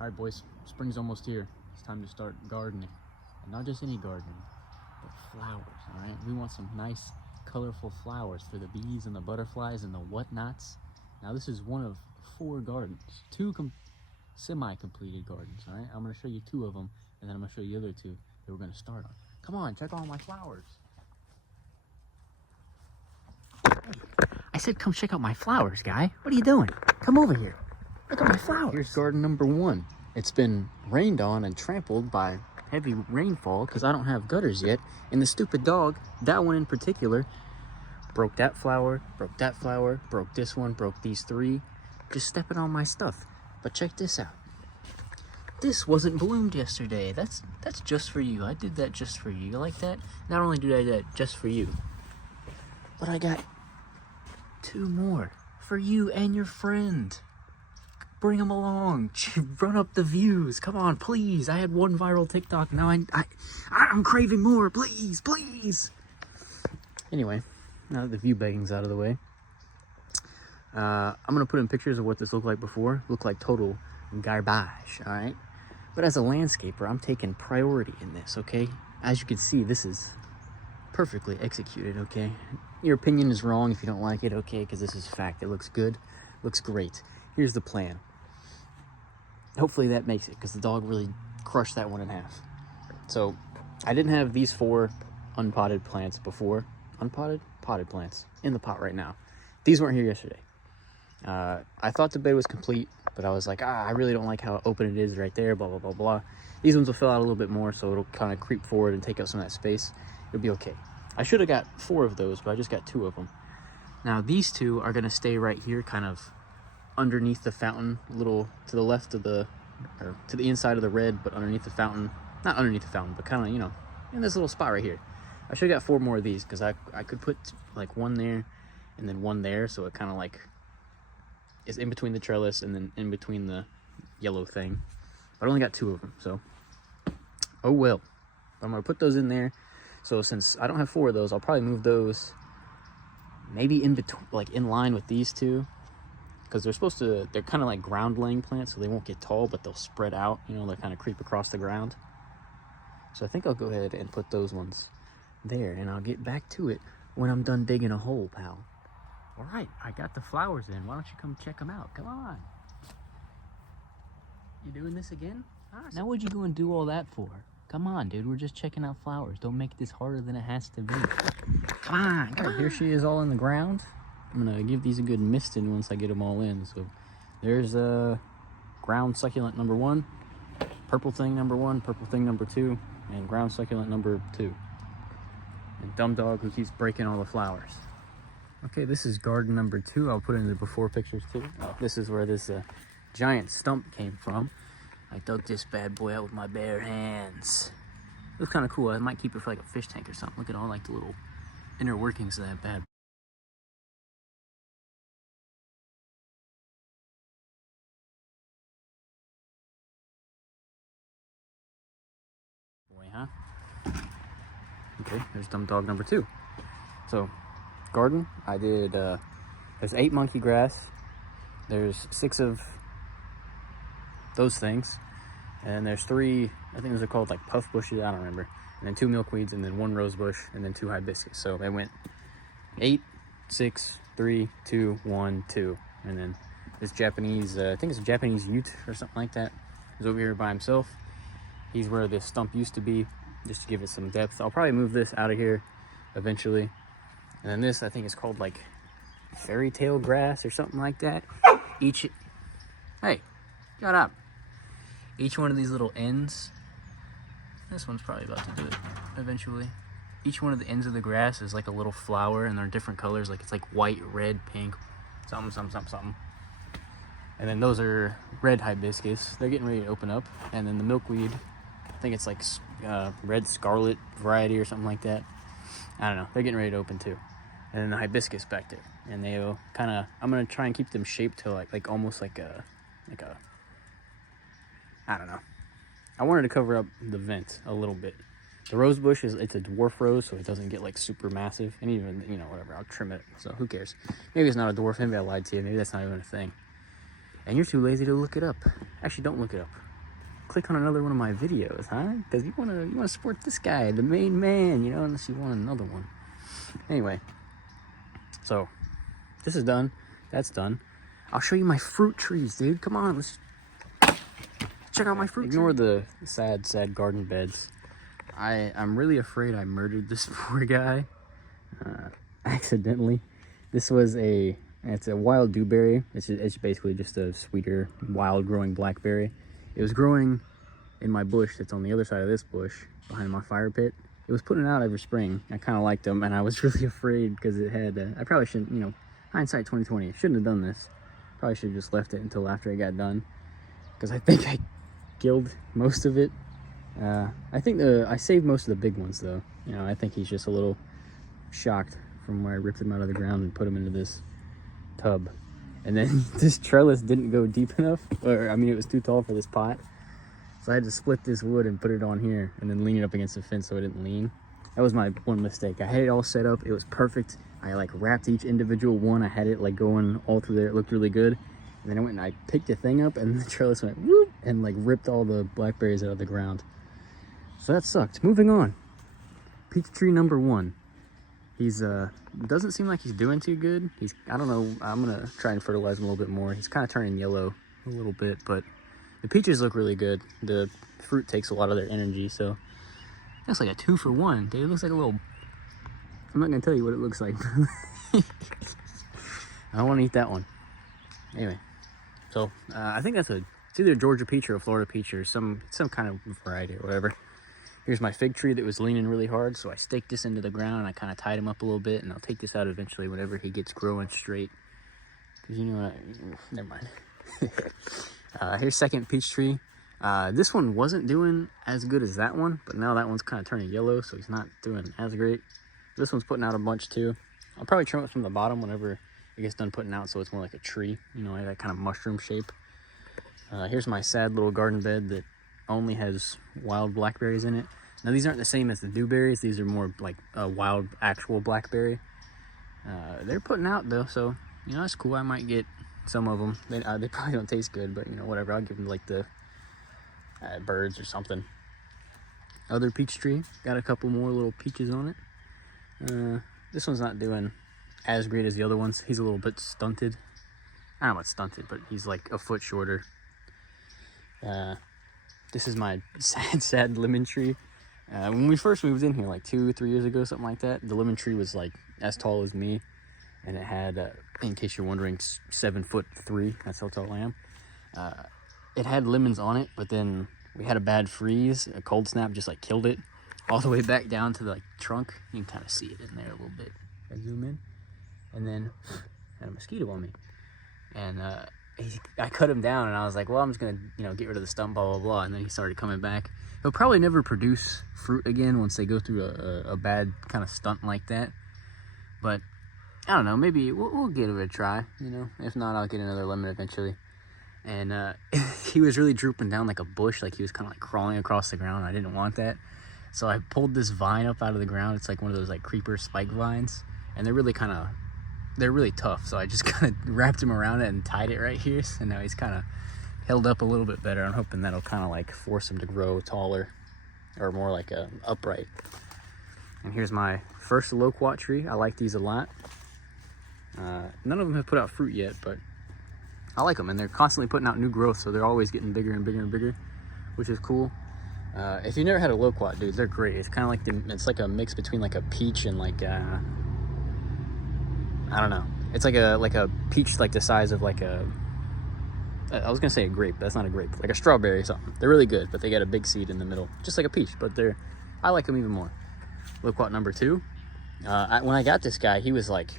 All right, boys, spring's almost here. It's time to start gardening. And not just any gardening, but flowers, all right? We want some nice, colorful flowers for the bees and the butterflies and the whatnots. Now, this is one of 4 gardens, 2 semi-completed gardens, all right? I'm gonna show you 2 of them, and then I'm gonna show you the other 2 that we're gonna start on. Come on, check all my flowers. I said come check out my flowers, guy. What are you doing? Come over here. Look at my flowers. Here's garden number 1. It's been rained on and trampled by heavy rainfall because I don't have gutters yet. And the stupid dog, that one in particular, broke that flower, broke this one, broke these 3, just stepping on my stuff. But check this out. This wasn't bloomed yesterday. That's just for you. I did that just for you. You like that? Not only did I do that just for you, but I got 2 more for you and your friend. Bring them along. Run up the views. Come on, please. I had 1 viral TikTok. Now I'm craving more. Please, please. Anyway, now that the view begging's out of the way, I'm gonna put in pictures of what this looked like before. Looked like total garbage. All right. But as a landscaper, I'm taking priority in this. Okay. As you can see, this is perfectly executed. Okay. Your opinion is wrong if you don't like it. Okay, because this is fact. It looks good. Looks great. Here's the plan. Hopefully that makes it, because the dog really crushed that one in half. So I didn't have these 4 unpotted plants before. Unpotted? Potted plants in the pot right now. These weren't here yesterday. I thought the bed was complete, but I was like, I really don't like how open it is right there, blah, blah, blah, blah. These ones will fill out a little bit more, so it'll kind of creep forward and take up some of that space. It'll be okay. I should have got 4 of those, but I just got 2 of them. Now these 2 are going to stay right here, kind of underneath the fountain, a little to the left of the, or to the inside of the red, but underneath the fountain. Not underneath the fountain, but kind of, you know, in this little spot right here. I should have got 4 more of these, because I could put like 1 there and then 1 there, so it kind of like is in between the trellis and then in between the yellow thing. But I only got 2 of them, so oh well. I'm gonna put those in there. So since I don't have 4 of those, I'll probably move those maybe in between, like in line with these 2, because they're kind of like ground laying plants, so they won't get tall, but they'll spread out, you know, they kind of creep across the ground. So I think I'll go ahead and put those ones there, and I'll get back to it when I'm done digging a hole, pal. All right, I got the flowers in. Why don't you come check them out? Come on. You doing this again? Now what'd you go and do all that for? Come on, dude, we're just checking out flowers. Don't make this harder than it has to be. Come on, come on. Here she is all in the ground. I'm gonna give these a good misting once I get them all in. So there's ground succulent number 1, purple thing number 1, purple thing number 2, and ground succulent number 2. And dumb dog who keeps breaking all the flowers. Okay, this is garden number 2. I'll put in the before pictures too. Oh, this is where this giant stump came from. I dug this bad boy out with my bare hands. It was kind of cool. I might keep it for like a fish tank or something. Look at all like the little inner workings of that bad boy, huh? Okay, there's dumb dog number 2. So, garden, I did, there's 8 monkey grass. There's 6 of those things. And there's 3, I think those are called like puff bushes, I don't remember. And then 2 milkweeds, and then 1 rose bush, and then 2 hibiscus. So they went 8, 6, 3, 2, 1, 2. And then this Japanese, I think it's a Japanese Ute or something like that, is over here by himself. He's where this stump used to be, just to give it some depth. I'll probably move this out of here eventually. And then this, I think, is called like fairy tale grass or something like that. Hey, shut up. Each one of these little ends, this one's probably about to do it eventually. Each one of the ends of the grass is like a little flower, and they're different colors. Like it's like white, red, pink, something, something, something, something. And then those are red hibiscus. They're getting ready to open up. And then the milkweed, I think it's like red scarlet variety or something like that. I don't know. They're getting ready to open too. And then the hibiscus back there. And they'll kind of, I'm going to try and keep them shaped to like almost like a, I don't know. I wanted to cover up the vent a little bit. The rose bush it's a dwarf rose, so it doesn't get like super massive. And even, you know, whatever, I'll trim it. So who cares? Maybe it's not a dwarf. Maybe I lied to you. Maybe that's not even a thing. And you're too lazy to look it up. Actually, don't look it up. click on another one of my videos, huh? Because you wanna support this guy, the main man, you know, unless you want another one. Anyway, so this is done. That's done. I'll show you my fruit trees, dude. Come on, let's check out my fruit trees. Ignore the sad garden beds. I'm really afraid I murdered this poor guy accidentally. This was it's a wild dewberry. It's basically just a sweeter, wild growing blackberry. It was growing in my bush that's on the other side of this bush behind my fire pit. It was putting out every spring. I kind of liked them, and I was really afraid because it had, I probably shouldn't, you know, hindsight 2020, shouldn't have done this. Probably should have just left it until after I got done, because I think I killed most of it. I think I saved most of the big ones though. You know, I think he's just a little shocked from where I ripped him out of the ground and put him into this tub. And then this trellis didn't go deep enough, or I mean, it was too tall for this pot. So I had to split this wood and put it on here and then lean it up against the fence so it didn't lean. That was my one mistake. I had it all set up. It was perfect. I like wrapped each individual one. I had it like going all through there. It looked really good. And then I went and I picked the thing up and the trellis went whoop and like ripped all the blackberries out of the ground. So that sucked. Moving on. Peach tree number 1. He's doesn't seem like he's doing too good. I don't know. I'm gonna try and fertilize him a little bit more. He's kind of turning yellow a little bit, but the peaches look really good. The fruit takes a lot of their energy, so that's like a 2 for 1, dude. It looks like a little, I'm not gonna tell you what it looks like. I don't want to eat that one. Anyway, so I think it's either a Georgia peach or a Florida peach or some kind of variety or whatever. Here's my fig tree that was leaning really hard, so I staked this into the ground and I kind of tied him up a little bit, and I'll take this out eventually whenever he gets growing straight. Because you know what, never mind. Here's second peach tree. This one wasn't doing as good as that one, but now that one's kind of turning yellow, so he's not doing as great. This one's putting out a bunch too. I'll probably trim it from the bottom whenever it gets done putting out, so it's more like a tree, you know, like that kind of mushroom shape. Here's my sad little garden bed that only has wild blackberries in it. Now these aren't the same as the dewberries. These are more like a wild actual blackberry. They're putting out though, so you know, that's cool. I might get some of them. They probably don't taste good, but you know, whatever. I'll give them like the birds or something. Other peach tree, got a couple more little peaches on it. This one's not doing as great as the other ones. He's a little bit stunted. I don't know about stunted, but he's like a foot shorter. This is my sad lemon tree. When we first moved in here like 2-3 years ago, something like that, the lemon tree was like as tall as me, and it had, in case you're wondering, 7'3". That's how tall I am. It had lemons on it, but then we had a bad freeze. A cold snap just like killed it all the way back down to the like trunk. You can kind of see it in there a little bit. I zoom in, and then had a mosquito on me, and I cut him down, and I was like, well, I'm just gonna, you know, get rid of the stump, blah blah blah. And then he started coming back. He'll probably never produce fruit again once they go through a bad kind of stunt like that. But I don't know, maybe we'll give it a try, you know. If not, I'll get another lemon eventually. And he was really drooping down like a bush, like he was kind of like crawling across the ground. I didn't want that, so I pulled this vine up out of the ground. It's like one of those like creeper spike vines, and they're really tough. So I just kind of wrapped him around it and tied it right here. So now he's kind of held up a little bit better. I'm hoping that'll kind of like force him to grow taller, or more like upright. And here's my first loquat tree. I like these a lot. None of them have put out fruit yet, but I like them, and they're constantly putting out new growth, so they're always getting bigger and bigger and bigger, which is cool. If you've never had a loquat, dude, they're great. It's kind of like it's like a mix between like a peach and like I don't know. It's like a peach, like the size of like I was gonna say a grape, but that's not a grape. Like a strawberry or something. They're really good, but they got a big seed in the middle, just like a peach. But I like them even more. Loquat number 2. When I got this guy, he was like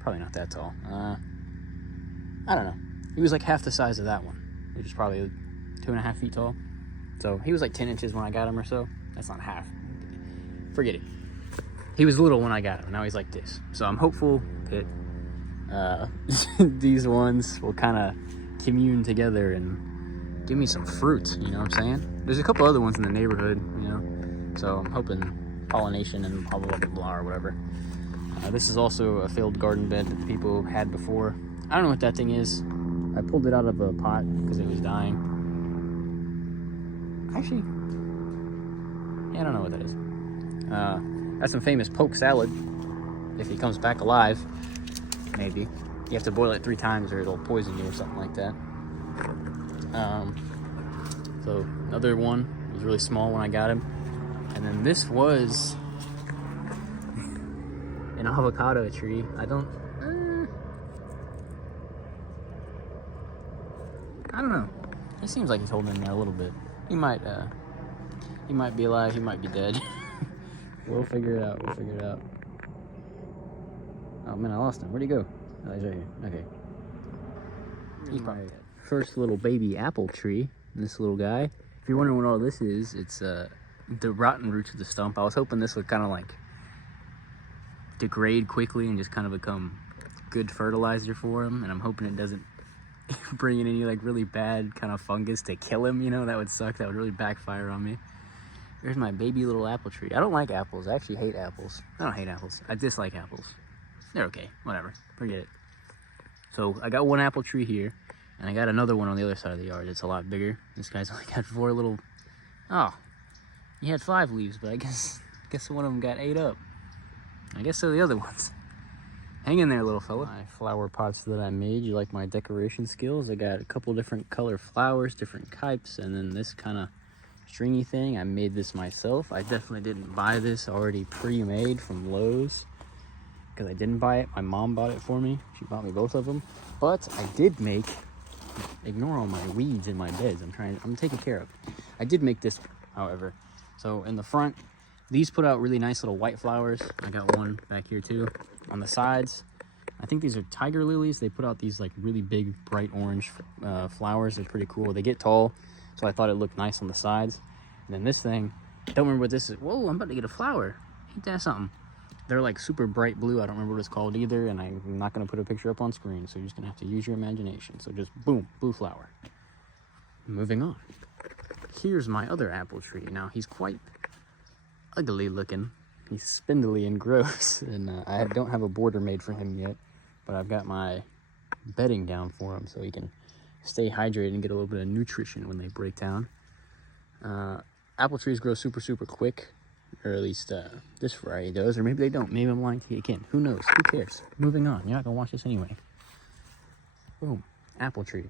probably not that tall. I don't know. He was like half the size of that one, which is probably 2.5 feet tall. So he was like 10 inches when I got him or so. That's not half. Forget it. He was little when I got him. Now he's like this. So I'm hopeful that these ones will kind of commune together and give me some fruit. You know what I'm saying? There's a couple other ones in the neighborhood, you know. So I'm hoping pollination and blah, blah, blah, blah, or whatever. This is also a failed garden bed that people had before. I don't know what that thing is. I pulled it out of a pot because it was dying. Actually, yeah, I don't know what that is. That's some famous poke salad. If he comes back alive, maybe. You have to boil it 3 times or it'll poison you or something like that. So another one was really small when I got him. And then this was an avocado tree. I don't know. He seems like he's holding in there a little bit. He might be alive, he might be dead. We'll figure it out, Oh man, I lost him. Where'd he go? Oh, he's right here. Okay. He's probably dead. First little baby apple tree. This little guy. If you're wondering what all this is, it's the rotten roots of the stump. I was hoping this would kind of like degrade quickly and just kind of become good fertilizer for him. And I'm hoping it doesn't bring in any like really bad kind of fungus to kill him. You know, that would suck. That would really backfire on me. There's my baby little apple tree. I don't like apples. I actually hate apples. I don't hate apples. I dislike apples. They're okay. Whatever. Forget it. So I got one apple tree here, and I got another one on the other side of the yard. It's a lot bigger. This guy's only got 4 little... Oh, he had 5 leaves, but I guess one of them got ate up. I guess so the other ones. Hang in there, little fella. My flower pots that I made. You like my decoration skills? I got a couple different color flowers, different types, and then this kind of stringy thing. I made this myself. I definitely didn't buy this already pre-made from Lowe's because I didn't buy it. My mom bought it for me. She bought me both of them. But I did make, ignore all my weeds in my beds. I'm taking care of it. I did make this, however. So in the front, these put out really nice little white flowers. I got one back here too. On the sides, I think these are tiger lilies. They put out these like really big, bright orange flowers. They're pretty cool. They get tall, so I thought it looked nice on the sides. And then this thing, don't remember what this is. Whoa, I'm about to get a flower. Ain't that something? They're like super bright blue. I don't remember what it's called either, and I'm not going to put a picture up on screen, so you're just going to have to use your imagination. So just boom, blue flower. Moving on. Here's my other apple tree. Now, he's quite ugly looking. He's spindly and gross, and I don't have a border made for him yet, but I've got my bedding down for him so he can stay hydrated and get a little bit of nutrition when they break down. Apple trees grow super quick, or at least this variety does, or maybe they don't. Maybe I'm lying to you again. Who knows? Who cares? Moving on. You're not gonna watch this anyway. Boom. Apple tree.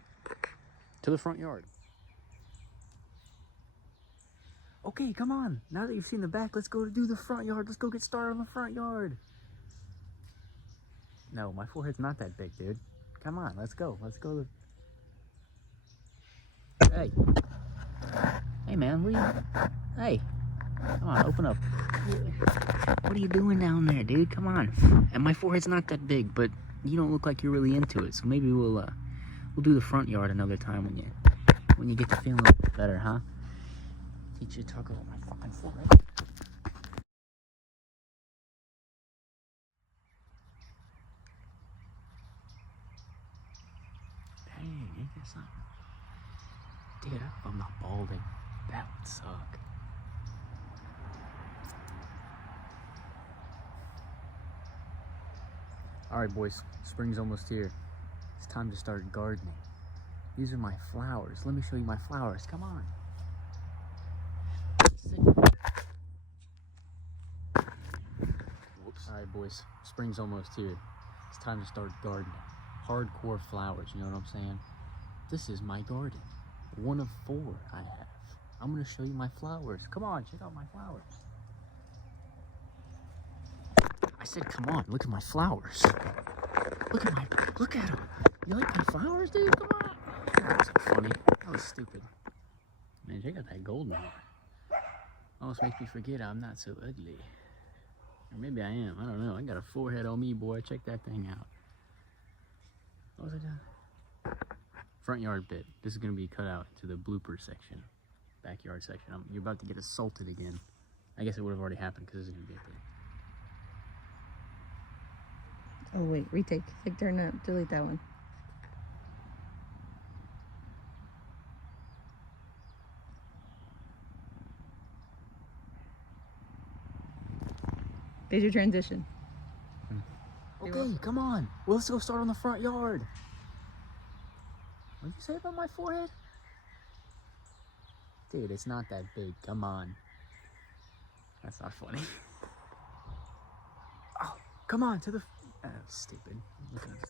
To the front yard. Okay, come on. Now that you've seen the back, let's go to do the front yard. Let's go get started on the front yard. No, my forehead's not that big, dude. Come on, let's go. Let's go. Hey. Hey, man, what are you... Hey. Come on, open up. What are you doing down there, dude? Come on. And my forehead's not that big, but you don't look like you're really into it. So maybe we'll do the front yard another time when you get to feeling a little bit better, huh? Teach you to talk about my fucking forehead. Dang, ain't that something? Dude, I hope I'm not balding. That would suck. Alright boys, spring's almost here. It's time to start gardening. These are my flowers. Let me show you my flowers. Come on. Whoops. Alright boys, spring's almost here. It's time to start gardening. Hardcore flowers, you know what I'm saying? This is my garden. One of 4 I have. I'm gonna show you my flowers. Come on, check out my flowers. I said, come on, look at my flowers. Look at them. You like my flowers, dude? Come on. That wasn't funny. That was stupid. Man, check out that gold now. Almost makes me forget I'm not so ugly. Or maybe I am. I don't know. I got a forehead on me, boy. Check that thing out. What was I doing? Front yard bit. This is going to be cut out to the blooper section. Backyard section. You're about to get assaulted again. I guess it would have already happened because this is going to be a bit. Oh wait, retake. Take turn up. Delete that one. There's your transition. Okay, come on. Well, let's go start on the front yard. What did you say about my forehead? Dude, it's not that big. Come on. That's not funny. Oh, come on to the... Oh, stupid. Look at this.